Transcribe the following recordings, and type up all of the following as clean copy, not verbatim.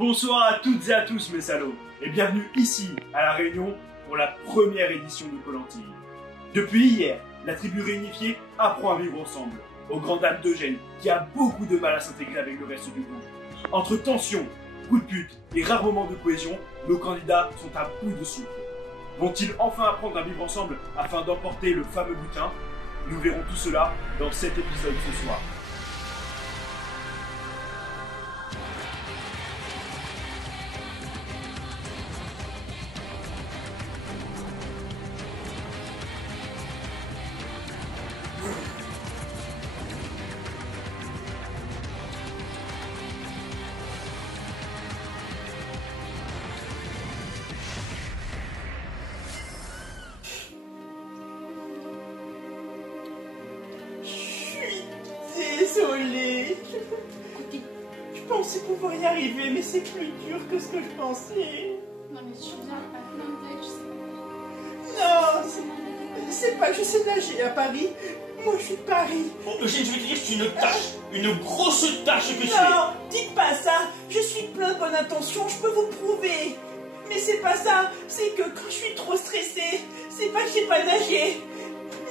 Bonsoir à toutes et à tous mes salauds, et bienvenue ici, à La Réunion, pour la première édition de Koh-Lanta. Depuis hier, la tribu réunifiée apprend à vivre ensemble, aux grandes dames d'Eugène, qui a beaucoup de mal à s'intégrer avec le reste du groupe. Entre tensions, coups de pute et rares moments de cohésion, nos candidats sont à bout de souffle. Vont-ils enfin apprendre à vivre ensemble afin d'emporter le fameux butin? Nous verrons tout cela dans cet épisode ce soir. Désolée. Je pensais pouvoir y arriver, mais c'est plus dur que ce que je pensais. Non mais tu viens à plein de je sais Non, c'est pas que je sais nager à Paris. Moi, je suis de Paris. Bon, Eugène, je vais te dire, c'est une tâche, une grosse tâche que tu es. Non, dites pas ça. Je suis plein de bonnes intentions, je peux vous prouver. Mais c'est pas ça. C'est que quand je suis trop stressée, c'est pas que je sais pas nager,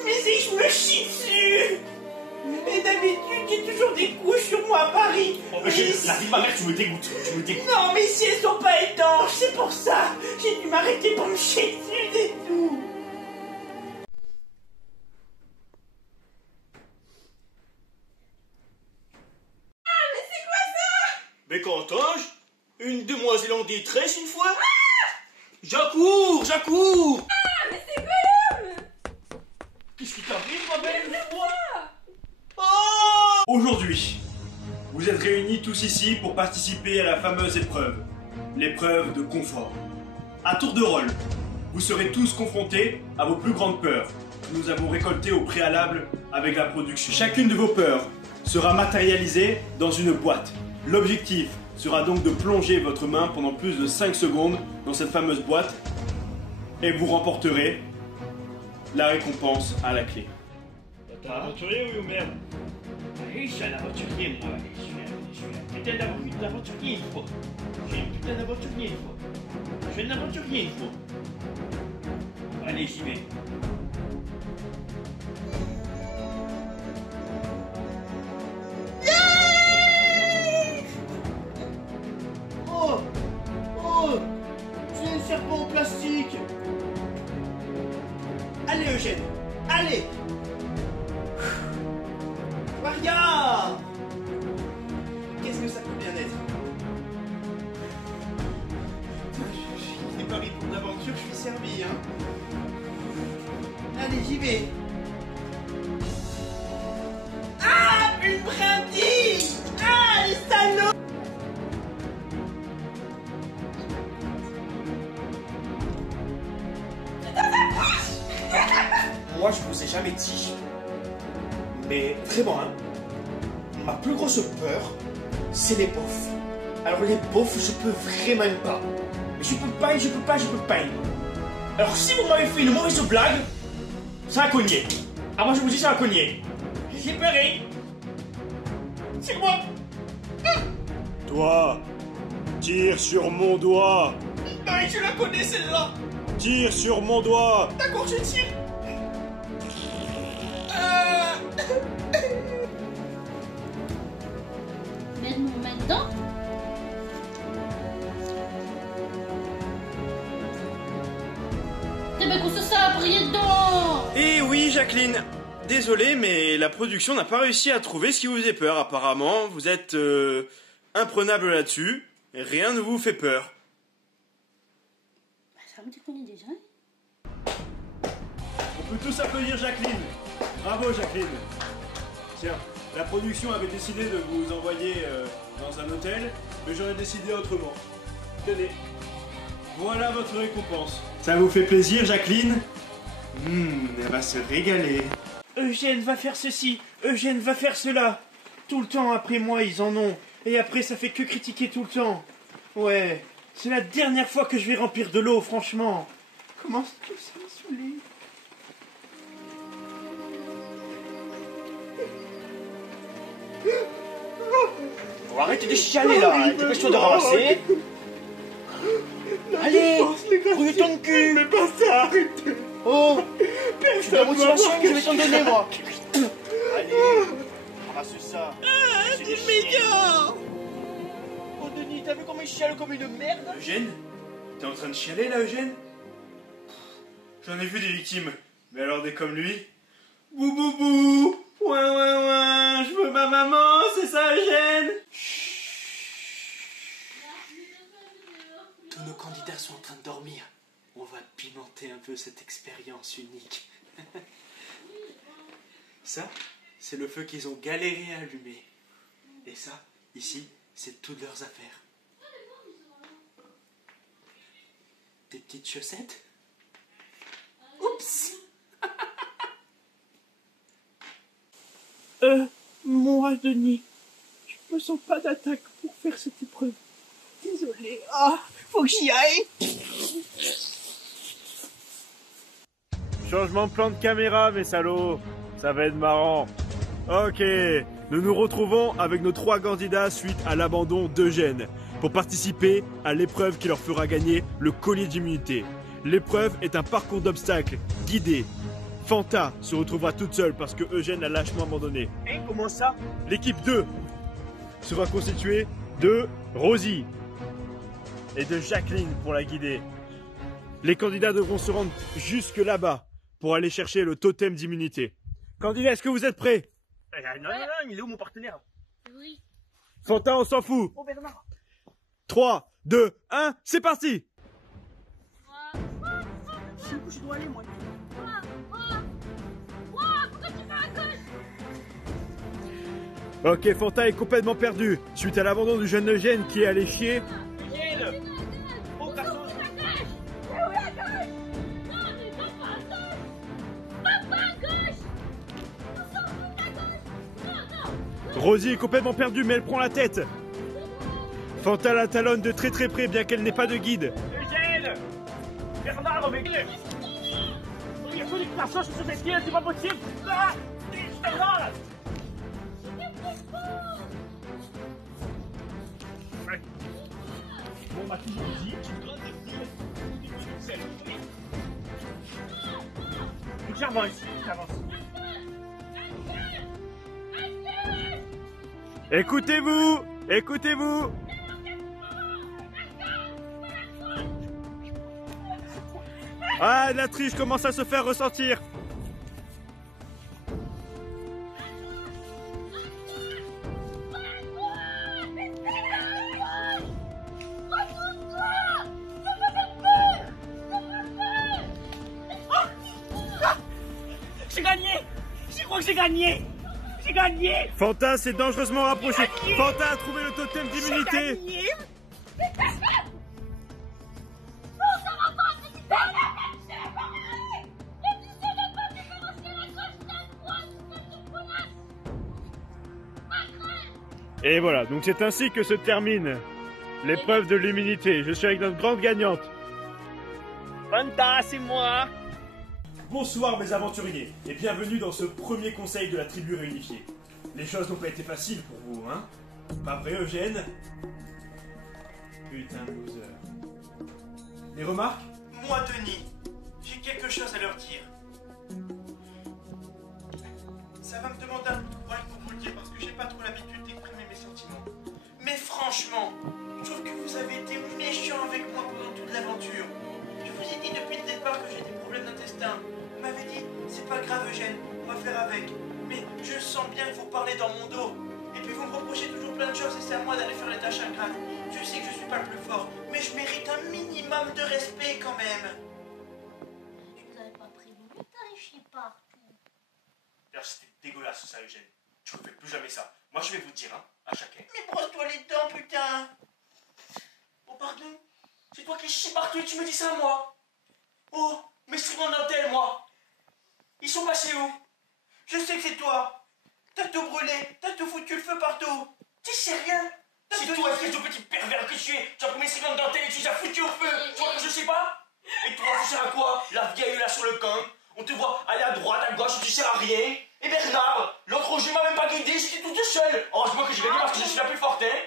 mais c'est que je me chie dessus. Et d'habitude, j'ai toujours des couches sur moi à Paris. Oh, Eugène, la vie de ma mère, tu me dégoûtes. Non, mais si elles sont pas étanches, c'est pour ça. J'ai dû m'arrêter pour me chier dessus, c'est tout. Ah, mais c'est quoi ça? Mais qu'entends-je? Une demoiselle en détresse une fois? J'accours. Ah, mais c'est quoi? Qu'est-ce qui t'arrive, ma belle une fois? Aujourd'hui, vous êtes réunis tous ici pour participer à la fameuse épreuve, l'épreuve de confort. À tour de rôle, vous serez tous confrontés à vos plus grandes peurs que nous avons récoltées au préalable avec la production. Chacune de vos peurs sera matérialisée dans une boîte. L'objectif sera donc de plonger votre main pendant plus de 5 secondes dans cette fameuse boîte et vous remporterez la récompense à la clé. T'es un aventurier, oui ou merde? Oui, je suis un aventurier, moi. Je suis un putain d'aventurier une fois. Je suis un putain d'aventurier une fois. Je suis un aventurier une fois. Allez, j'y vais. Oh! Oh! C'est un serpent en plastique! Allez, Eugène, allez. Maria! Qu'est-ce que ça peut bien être? Je n'ai pas pris pour d'aventure, je suis servi, hein. Allez, j'y vais. Ah, une brindille! Ah, les salauds! Moi, je vous ai jamais dit, mais vraiment, hein, ma plus grosse peur, c'est les beaufs. Alors les beaufs, je peux vraiment pas. Mais je peux pas. Alors si vous m'avez fait une mauvaise blague, ça a cogné. Ah, moi je vous dis, ça a cogné. J'ai pleuré. C'est moi. Toi, tire sur mon doigt. Non, je la connais celle-là. Tire sur mon doigt. D'accord, je tire. Mets mon main dedans. T'es bien qu'on se ça à briller dedans. Et oui, Jacqueline, désolé, mais la production n'a pas réussi à trouver ce qui vous faisait peur. Apparemment, vous êtes imprenable là-dessus. Rien ne vous fait peur. Bah, ça me dit qu'on est déjà. On peut tous applaudir Jacqueline. Bravo Jacqueline. Tiens, la production avait décidé de vous envoyer dans un hôtel, mais j'en ai décidé autrement. Tenez, voilà votre récompense. Ça vous fait plaisir Jacqueline? Elle va se régaler. Eugène va faire ceci, Eugène va faire cela. Tout le temps après moi, ils en ont. Et après, ça fait que critiquer tout le temps. Ouais, c'est la dernière fois que je vais remplir de l'eau, franchement. Comment est-ce que ça m'a saoulé? Oh, arrête de chialer là, dépêche-toi de ramasser. Allez, rouille ton cul. Mais pas ça, arrêtez. Oh, tu veux la motivation, je vais t'en donner moi. Allez, ramasse ça. C'est méga. Oh Denis, t'as vu comment il chiale comme une merde? Eugène? T'es en train de chialer là, Eugène? J'en ai vu des victimes, mais alors des comme lui? Bou bou bou! Ouin ouin ouin! Je veux ma maman, c'est ça, Eugène? Tous nos candidats sont en train de dormir. On va pimenter un peu cette expérience unique. Ça, c'est le feu qu'ils ont galéré à allumer. Et ça, ici, c'est toutes leurs affaires. Des petites chaussettes? Oups! Moi, Denis, je me sens pas d'attaque pour faire cette épreuve. Désolé. Ah, faut que j'y aille. Changement de plan de caméra, mes salauds. Ça va être marrant. Ok, nous nous retrouvons avec nos 3 candidats suite à l'abandon d'Eugène pour participer à l'épreuve qui leur fera gagner le collier d'immunité. L'épreuve est un parcours d'obstacles guidé. Fanta se retrouvera toute seule parce que Eugène l'a lâchement abandonné. Et comment ça? L'équipe 2 sera constituée de Rosie et de Jacqueline pour la guider. Les candidats devront se rendre jusque là-bas pour aller chercher le totem d'immunité. Candidats, est-ce que vous êtes prêts? Non, il est où mon partenaire? Oui. Fanta, on s'en fout. Oh Bernard. 3, 2, 1, c'est parti! C'est où je dois aller moi? Pourquoi tu vas à gauche? Ok, Fanta est complètement perdu suite à l'abandon du jeune Eugène qui est allé chier. Eugène! Oh garçon! Rosie est complètement perdue mais elle prend la tête. Fanta la talonne de très près bien qu'elle n'ait pas de guide. Eugène! Bernard, mais il y a que des personnes sur cette escalier, c'est pas possible! Ah! Bernard! Ouais. Bon, on m'a toujours dit, tu dois devenir une selle. Donc j'avance. Écoutez-vous! Écoutez-vous! Ah, la triche commence à se faire ressentir. J'ai gagné. Je crois que j'ai gagné. J'ai gagné. Fanta s'est dangereusement rapproché. Fanta a trouvé le totem d'immunité. Gagné. Et voilà, donc c'est ainsi que se termine l'épreuve de l'immunité. Je suis avec notre grande gagnante. Fanta, c'est moi! Bonsoir mes aventuriers, et bienvenue dans ce premier conseil de la tribu réunifiée. Les choses n'ont pas été faciles pour vous, hein? Pas vrai, Eugène? Putain de loser. Des remarques? Moi, Denis, j'ai quelque chose à leur dire. Ça va me demander un peu de courage pour vous le dire parce que j'ai pas trop l'habitude d'exprimer mes sentiments. Mais franchement, je trouve que vous avez été méchant avec moi pendant toute l'aventure. Je vous ai dit depuis le départ que j'ai des problèmes d'intestin. Vous m'avez dit, c'est pas grave Eugène, on va faire avec. Mais je sens bien que vous parlez dans mon dos. Et puis vous me reprochez toujours plein de choses et c'est à moi d'aller faire les tâches ingrates. Je sais que je suis pas le plus fort, mais je mérite un minimum de respect quand même. Je vous avais pas prévenu, t'as chier partout. D'ailleurs, c'était dégueulasse ça, Eugène. Je ne fais plus jamais ça. Moi, je vais vous dire, hein, à chacun. Mais brosse-toi les dents, putain! Oh, pardon? C'est toi qui chie partout et tu me dis ça, moi? Oh, mes strings dentelle, moi! Ils sont passés où? Je sais que c'est toi! T'as tout brûlé, t'as tout foutu le feu partout! T'es sérieux? C'est toi, espèce de petit pervers que tu es! Tu as pris mes strings dentelle et tu les as foutus au feu! Tu vois que je sais pas? Et toi, tu sers à quoi? La vieille là sur le camp? On te voit aller à droite, à gauche, tu sers à rien! Et Bernard, l'autre jeu m'a même pas guidé, j'étais tout seul! Heureusement que j'ai gagné parce que je suis la plus forte, hein!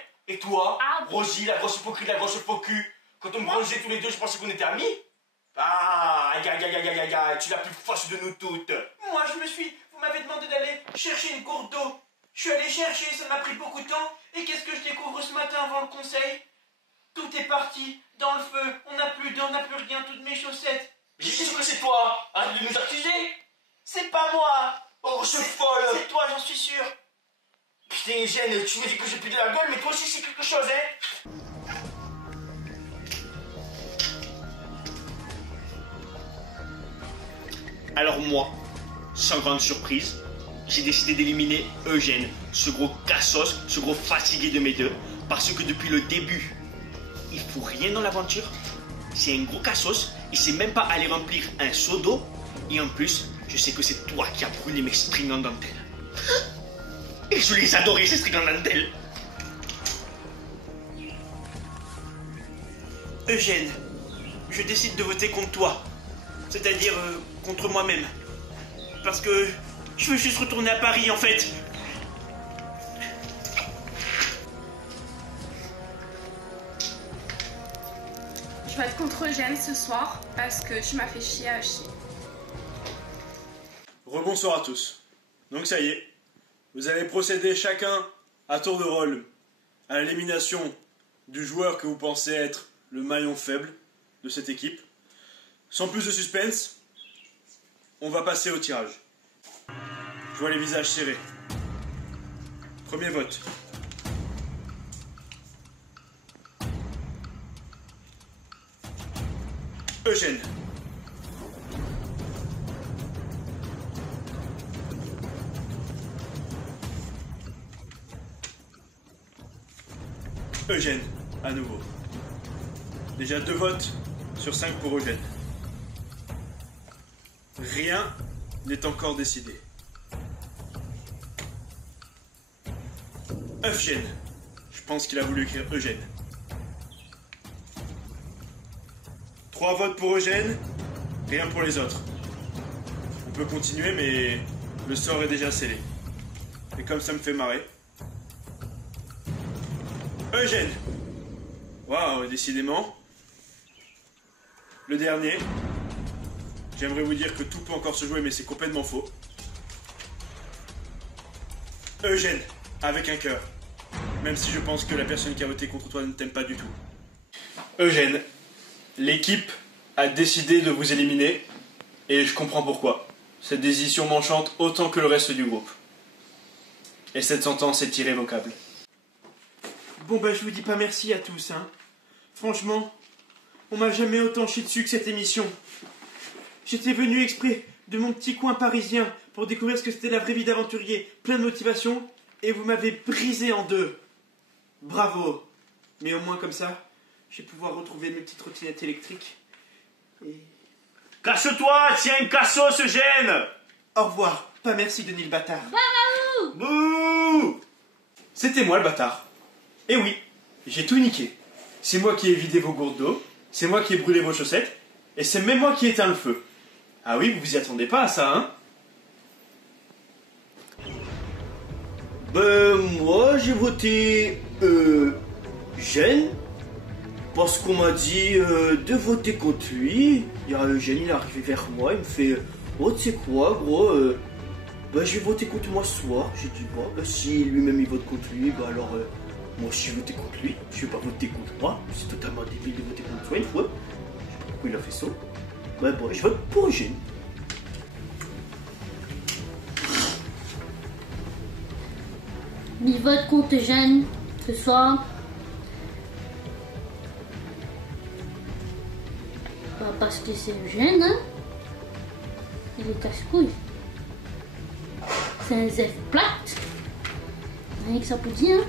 jalousie, la grosse hypocrite, la grosse faux cul. Quand on me branchait tous les deux, je pensais qu'on était amis. Ah, aïe, aïe, aïe, aïe, aïe, aïe, tu es la plus fausse de nous toutes. Moi, vous m'avez demandé d'aller chercher une gourde d'eau. Je suis allé chercher, ça m'a pris beaucoup de temps. Et qu'est-ce que je découvre ce matin avant le conseil? Tout est parti, dans le feu. On n'a plus d'eau, on n'a plus rien, toutes mes chaussettes. Je suis sûr que c'est toi. Arrête de nous accuser. C'est pas moi. Oh, je suis folle. C'est toi, j'en suis sûr. Putain, Gêne, tu me dis que j'ai plus de la gueule, mais toi aussi c'est quelque chose, hein. Alors moi, sans grande surprise, j'ai décidé d'éliminer Eugène, ce gros cassos, ce gros fatigué de mes deux, parce que depuis le début, il fout rien dans l'aventure. C'est un gros cassos, il sait même pas aller remplir un seau d'eau, et en plus, je sais que c'est toi qui as brûlé mes strings en dentelle. Et je les adorais ces strings en dentelle. Eugène, je décide de voter contre toi. C'est-à-dire contre moi-même. Parce que je veux juste retourner à Paris en fait. Je vais être contre Eugène ce soir parce que tu m'as fait chier à chier. Rebonsoir à tous. Donc ça y est, vous allez procéder chacun à tour de rôle à l'élimination du joueur que vous pensez être le maillon faible de cette équipe. Sans plus de suspense, on va passer au tirage. Je vois les visages serrés. Premier vote. Eugène. Eugène, à nouveau. Déjà 2 votes sur 5 pour Eugène. Rien n'est encore décidé. Eugène. Je pense qu'il a voulu écrire Eugène. 3 votes pour Eugène, rien pour les autres. On peut continuer, mais le sort est déjà scellé. Et comme ça me fait marrer. Eugène. Waouh, décidément. Le dernier. J'aimerais vous dire que tout peut encore se jouer, mais c'est complètement faux. Eugène, avec un cœur. Même si je pense que la personne qui a voté contre toi ne t'aime pas du tout. Eugène, l'équipe a décidé de vous éliminer, et je comprends pourquoi. Cette décision m'enchante autant que le reste du groupe. Et cette sentence est irrévocable. Bon bah je vous dis pas merci à tous, hein. Franchement, on m'a jamais autant chié dessus que cette émission. J'étais venu exprès de mon petit coin parisien pour découvrir ce que c'était la vraie vie d'aventurier, plein de motivation, et vous m'avez brisé en deux. Bravo. Mais au moins comme ça, je vais pouvoir retrouver mes petites trottinettes électriques. Et... Casse-toi, tiens, cassos, Eugène. Au revoir. Pas merci, Denis le bâtard. Bouh. C'était moi le bâtard. Et oui, j'ai tout niqué. C'est moi qui ai vidé vos gourdes d'eau, c'est moi qui ai brûlé vos chaussettes, et c'est même moi qui ai éteint le feu. Ah oui, vous vous y attendez pas à ça, hein? Ben, moi, j'ai voté Eugène, parce qu'on m'a dit de voter contre lui. Il y a Eugène, il est arrivé vers moi, il me fait oh, tu sais quoi, gros, ben, je vais voter contre moi ce soir. J'ai dit, bon, ben, si lui-même il vote contre lui, ben alors, moi je vais voter contre lui, je vais pas voter contre moi. C'est totalement débile de voter contre toi une fois. Je sais pas pourquoi il a fait ça. Ben, bon, je vote pour Eugène. Il vote contre Eugène ce soir. Bah, parce que c'est Eugène, hein. Il est casse-couille. C'est un zef plate. Rien que ça peut dire, hein.